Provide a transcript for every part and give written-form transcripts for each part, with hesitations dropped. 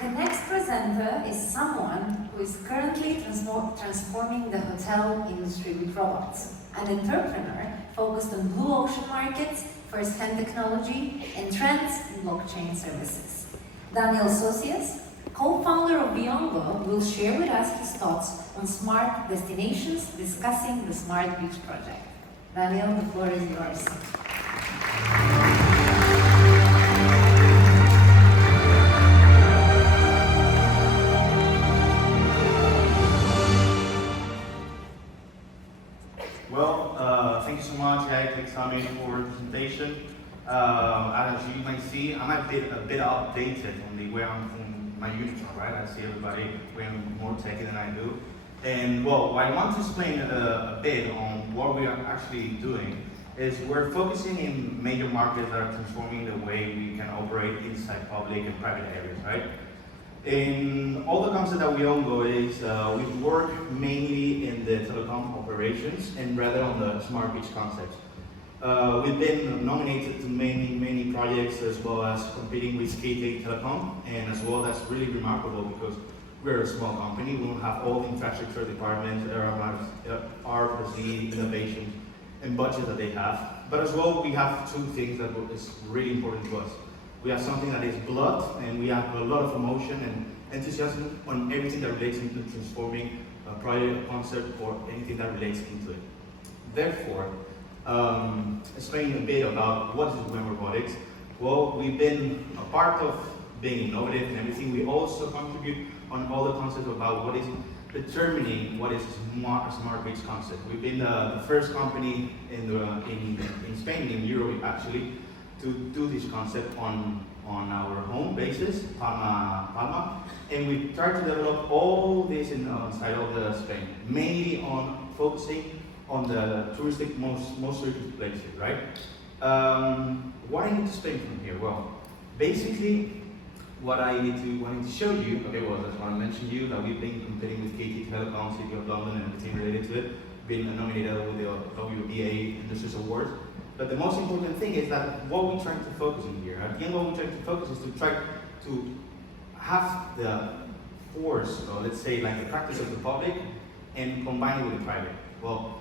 The next presenter is someone who is currently transforming the hotel industry with robots, an entrepreneur focused on blue ocean markets, first-hand technology, and trends in blockchain services. Daniel Socias, co-founder of Wiongo, will share with us his thoughts on smart destinations, discussing the Smart Beach project. Daniel, the floor is yours. Thank you so much, thanks Sami for the presentation. As you might see, I'm a bit outdated on the way I'm from my uniform, right? I see everybody wearing more techy than I do. And well, what I want to explain a bit on what we are actually doing is we're focusing in major markets that are transforming the way we can operate inside public and private areas, right? In all the concept that we own is we work mainly in the telecom operations and rather on the smart beach concepts. We've been nominated to many projects as well as competing with KT Telecom, and as well that's really remarkable because we're a small company. We don't have all the infrastructure departments, R+D, innovation, and budget that they have. But as well, we have two things that is really important to us. We have something that is blood, and we have a lot of emotion and enthusiasm on everything that relates into transforming a project, a concept, or anything that relates into it. Therefore, explaining a bit about what is Wiongo Robotics. Well, we've been a part of being innovative and everything. We also contribute on all the concepts about what is determining what is a smart beach concept. We've been the first company in Spain, in Europe actually, to do this concept on our home basis, Palma, and we try to develop all this inside of the Spain, mainly on focusing on the touristic, most touristic places, right? What I need to explain from here? Well, basically, what I need to show you, okay, well, that's what I mentioned to you, that we've been competing with KT Telecom, City of London, and everything related to it, been nominated with the WBA Industries Awards. But the most important thing is that what we're trying to focus on here, at the end what we're trying to focus is to try to have the force, or let's say like the practice of the public, and combine it with the private. Well,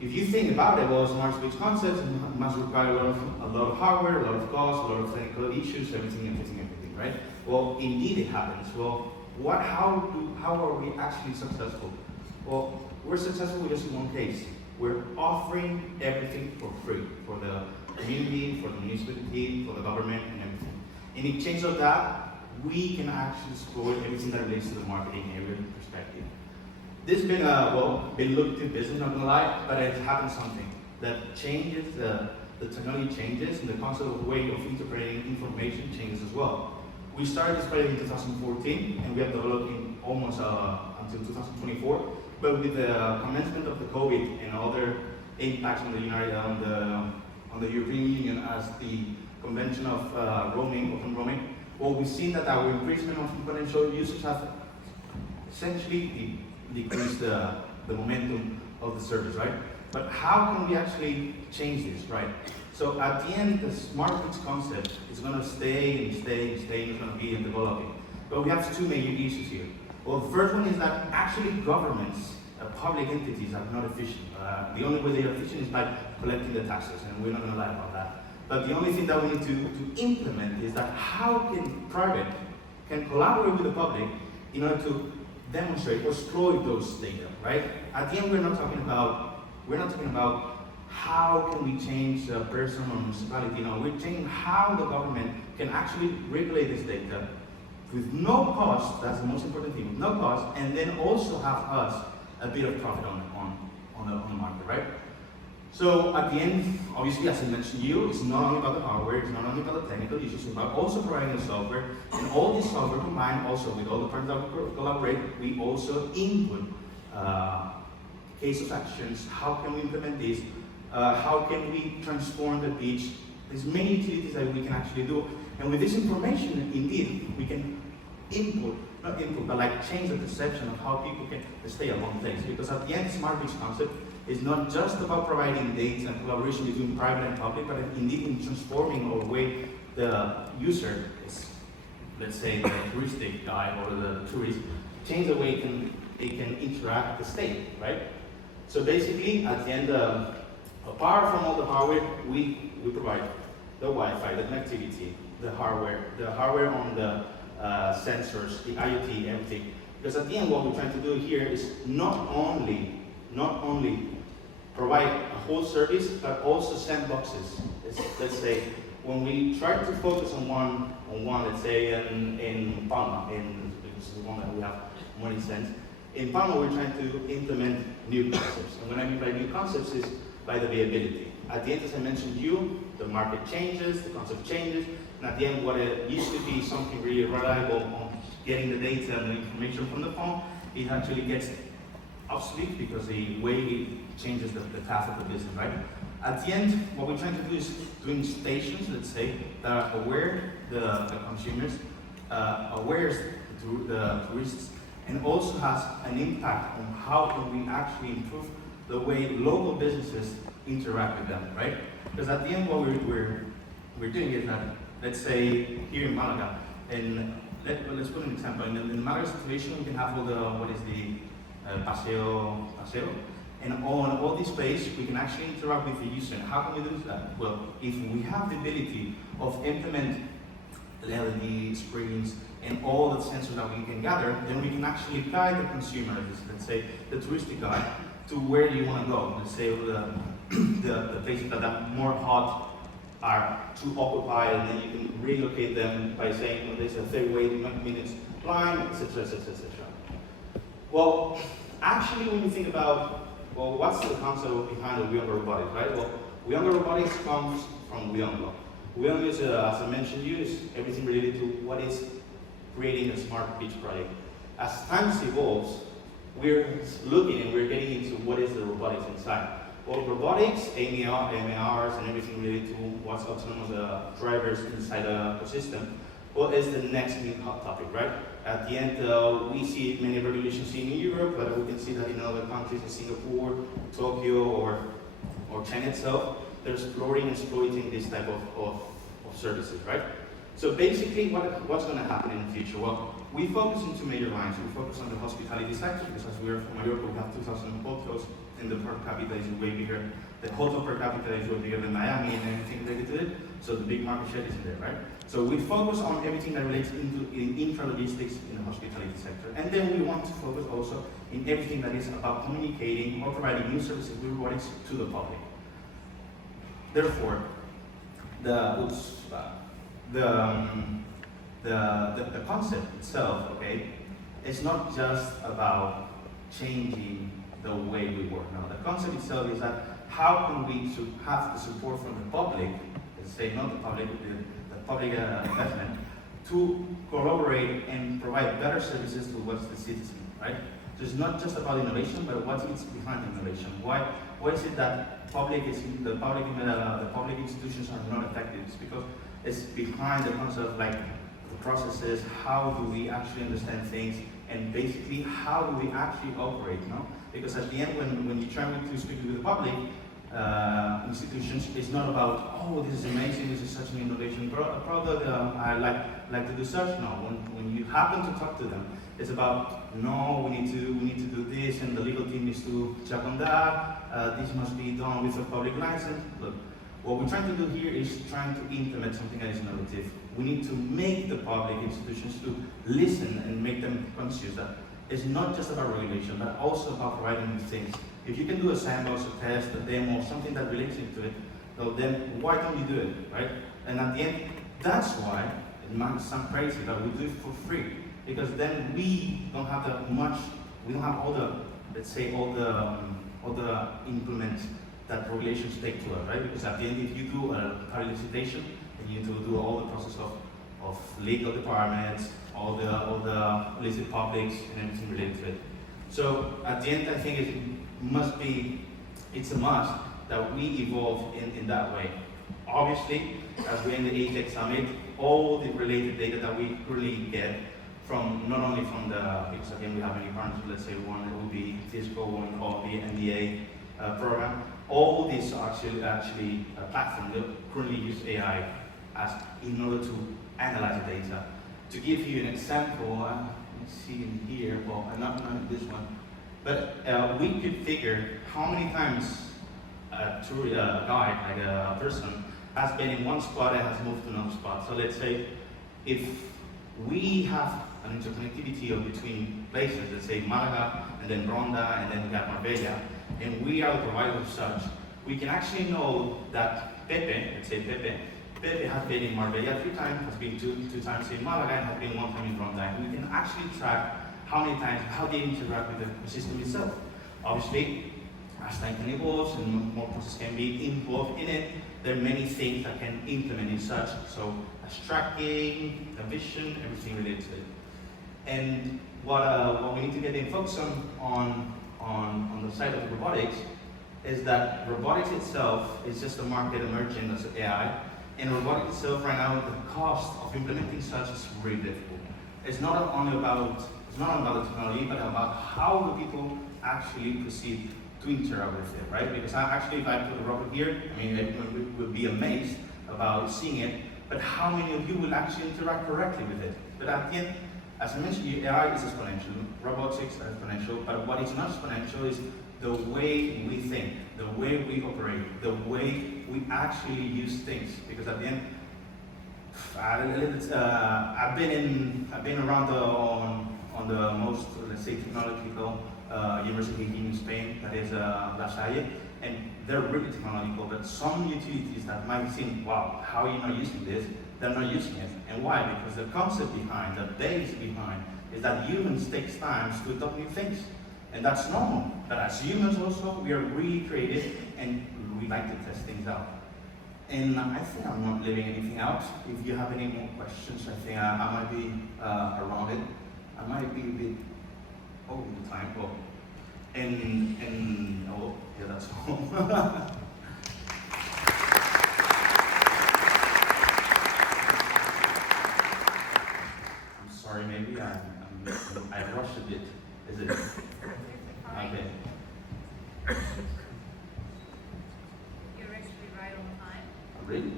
if you think about it, well, smart beach concepts must require a lot of hardware, a lot of cost, a lot of technical issues, everything, right? Well, indeed it happens. Well, how are we actually successful? Well, we're successful just in one case. We're offering everything for free for the community, for the municipality, for the government, and everything. In exchange of that, we can actually support everything that relates to the marketing area perspective. This has been looked at business, not gonna lie, but it happened something that changes, the technology changes, and the concept of way of interpreting information changes as well. We started this project in 2014, and we have developed in almost until 2024. But with the commencement of the COVID and other impacts on the European Union as the convention of open roaming, well, we've seen that our increasement of exponential usage has essentially decreased the momentum of the service, right? But how can we actually change this, right? So at the end, the smart beach concept is going to stay, and it's going to be developing. But we have two major issues here. Well, the first one is that actually governments, public entities are not efficient. The only way they are efficient is by collecting the taxes, and we're not going to lie about that. But the only thing that we need to implement is that how can private can collaborate with the public in order to demonstrate or exploit those data, right? At the end, we're not talking about how can we change a person or municipality. No, we're changing how the government can actually regulate this data with no cost. That's the most important thing, with no cost, and then also have us a bit of profit on the market, right? So at the end, obviously, as I mentioned to you, it's not only about the hardware, it's not only about the technical issues, it's about also providing the software, and all this software combined also with all the partners that we collaborate, we also input case of actions, how can we implement this, how can we transform the beach. There's many utilities that we can actually do, and with this information, indeed, we can not input, but like change the perception of how people can stay at one place. Because at the end, smart beach concept is not just about providing data and collaboration between private and public, but indeed in transforming our way the user is let's say, the touristic guy or the tourist, change the way it can interact with the state, right? So basically, at the end, apart from all the hardware, we provide the Wi-Fi, the connectivity, the hardware on the sensors, the IoT, everything. Because at the end, what we're trying to do here is not only provide a whole service, but also sandboxes. Let's say, when we try to focus on one, let's say in Palma, this is the one that we have money sent. In Palma, we're trying to implement new concepts. And what I mean by new concepts is by the viability. At the end, as I mentioned the market changes, the concept changes, and at the end, what it used to be something really reliable on getting the data and the information from the phone, it actually gets obsolete because the way it changes the path of the business, right? At the end, what we're trying to do is doing stations, let's say, that are aware the consumers, aware the tourists, and also has an impact on how can we actually improve the way local businesses interact with them, right? Because at the end, what we're doing is that, let's say here in Malaga, and let's put an example. In the Malaga situation, we can have all the paseo, and on all this space, we can actually interact with the user. And how can we do that? Well, if we have the ability of implement the LED screens and all the sensors that we can gather, then we can actually guide the consumer, let's say the touristic guide, to where you want to go. Let's say the places that are more hot are too occupied, and then you can relocate them by saying, well, there's a 30 minutes line, etc., etc., etc. Well, actually, when you think about, well, what's the concept behind the Wiongo Robotics, right? Well, Wiongo Robotics comes from Wiongo. Wiongo is, as I mentioned, is everything related to what is creating a smart beach project. As time evolves, we're looking and we're getting into what is the robotics inside. Well, robotics, MARs, and everything related to what's autonomous drivers inside the ecosystem, well, is the next new hot topic, right? At the end, we see many regulations in Europe, but we can see that in other countries, in Singapore, Tokyo, or China itself, they're exploring and exploiting this type of services, right? So basically, what's going to happen in the future? Well, we focus on two major lines. We focus on the hospitality sector, because as we are from Mallorca, we have 2,000 hotels, and the per capita is way bigger. The hotel per capita is way bigger than Miami and everything related to it, so the big market share is in there, right? So we focus on everything that relates into intralogistics in the hospitality sector. And then we want to focus also in everything that is about communicating or providing new services with robotics to the public. Therefore, the concept itself, okay, is not just about changing the way we work. Now, the concept itself is that how can we have the support from the public, let's say not the public, the public investment, to collaborate and provide better services to what's the citizen, right? So it's not just about innovation, but what is behind innovation. Why is it that the public institutions are not effective? It's because it's behind the concept of like the processes, how do we actually understand things, and basically how do we actually operate, no? Because at the end, when you try to speak with the public institutions, it's not about, oh, this is amazing, this is such an innovation product, I like to do such. No, when you happen to talk to them, it's about, no, we need to do this, and the legal team needs to check on that. This must be done with a public license. Look, what we're trying to do here is trying to implement something that is innovative. We need to make the public institutions to listen and make them conscious that it's not just about regulation, but also about providing new things. If you can do a sandbox, a test, a demo, something that relates into it, well, then why don't you do it, right? And at the end, that's why it might sound crazy, but we do it for free. Because then we don't have we don't have all the, let's say, all the implements that regulations take to us, right? Because at the end, if you do a solicitation, and you need to do all the process of legal departments, all the listed publics, and everything related to it. So at the end, I think it's a must that we evolve in that way. Obviously, as we're in the ATEC Summit, all the related data that we currently get from, not only from because again, we have many partners, let's say one that will be Tisco, one called the NDA program. All these are actually a platform that currently use AI in order to analyze the data, to give you an example, let me see in here, well, not in this one, but we could figure how many times a guide, like a person, has been in one spot and has moved to another spot. So let's say if we have an interconnectivity of between places, let's say Malaga, and then Ronda, and then we have Marbella, and we are the provider of such, we can actually know that Pepe, let's say Pepe has been in Marbella 3 times, has been two times in Malaga, and has been 1 time in Ronda. And we can actually track how many times, how they interact with the system itself. Obviously, as time can evolve and more processes can be involved in it, there are many things that can implement in such. So, as tracking, the vision, everything related to it. And what we need to get in focus on the side of robotics is that robotics itself is just a market emerging as AI. And robotics itself right now, the cost of implementing such is really difficult. It's not only about the technology, but about how the people actually proceed to interact with it, right? Because actually, if I put a robot here, I mean, everyone would be amazed about seeing it, but how many of you will actually interact correctly with it? But at the end, as I mentioned, AI is exponential, robotics are exponential, but what is not exponential is the way we think, the way we operate, the way we actually use things. Because at the end, I've been around on the most, let's say, technological university in Spain, that is La Salle, and they're really technological, but some utilities that might seem, wow, how are you not using this? They're not using it. And why? Because the concept behind, the base behind, is that humans takes time to adopt new things. And that's normal. But as humans also, we are really creative and we like to test things out. And I think I'm not leaving anything out. If you have any more questions, I think I might be around it. I might be a bit over the time. Well, and oh, yeah, that's all. I'm sorry, maybe I rushed a bit. Is it? Okay. You're actually right on time. Really?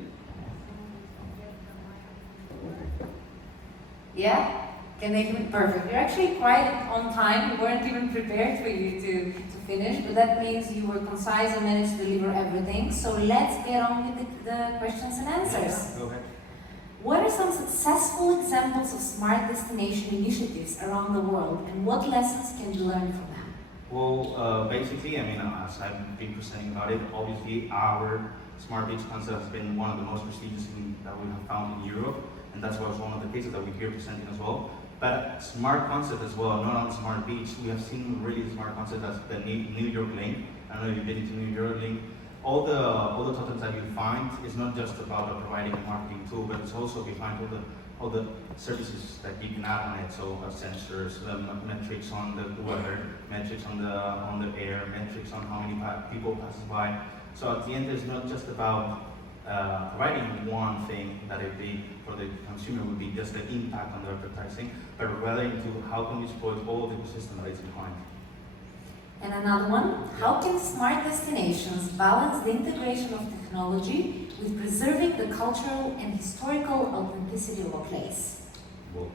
Yeah? Can they do it perfect? You're actually quite on time. We weren't even prepared for you to finish, but that means you were concise and managed to deliver everything. So let's get on with the questions and answers. Yeah, go ahead. What are some successful examples of smart destination initiatives around the world, and what lessons can you learn from them? Well, basically, I mean, as I've been presenting about it, obviously our Smart Beach concept has been one of the most prestigious that we have found in Europe, and that's one of the cases that we're here presenting as well. But smart concept as well, not only Smart Beach, we have seen really smart concept as the New York link. I don't know if you've been to New York link. All the tokens that you find is not just about providing a marketing tool, but it's also behind all the services that you can add on it. So sensors, metrics on the weather, metrics on the air, metrics on how many people passes by. So at the end, it's not just about providing one thing that it be for the consumer would be just the impact on the advertising, but rather into how can we support all the ecosystem that is behind. And another one, how can smart destinations balance the integration of technology with preserving the cultural and historical authenticity of a place? Well,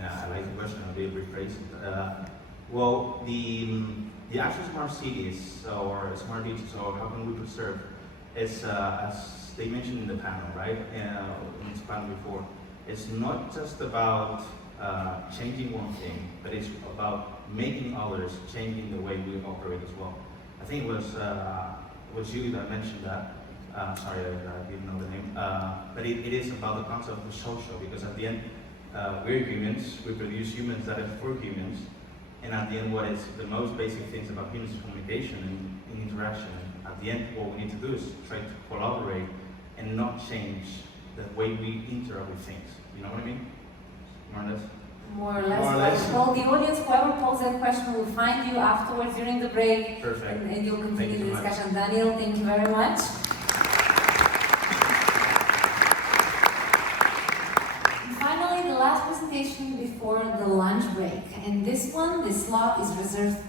I like the question, I'll be a bit crazy. Well, the actual smart cities or smart beaches, or how can we preserve, is as they mentioned in the panel, right? In this panel before, it's not just about changing one thing, but it's about making others, changing the way we operate as well. I think it was you that mentioned that. Sorry, I didn't know the name. But it is about the concept of the social, because at the end, we're humans, we produce humans that are for humans, and at the end, what is the most basic things about humans is communication and interaction. At the end, what we need to do is try to collaborate and not change the way we interact with things. You know what I mean? More or less? More or less. More or less. Well, the audience, whoever posed that question, will find you afterwards during the break. Perfect. And you'll continue Thank you the so much. discussion. Daniel, thank you very much. And finally, the last presentation before the lunch break. And this slot is reserved for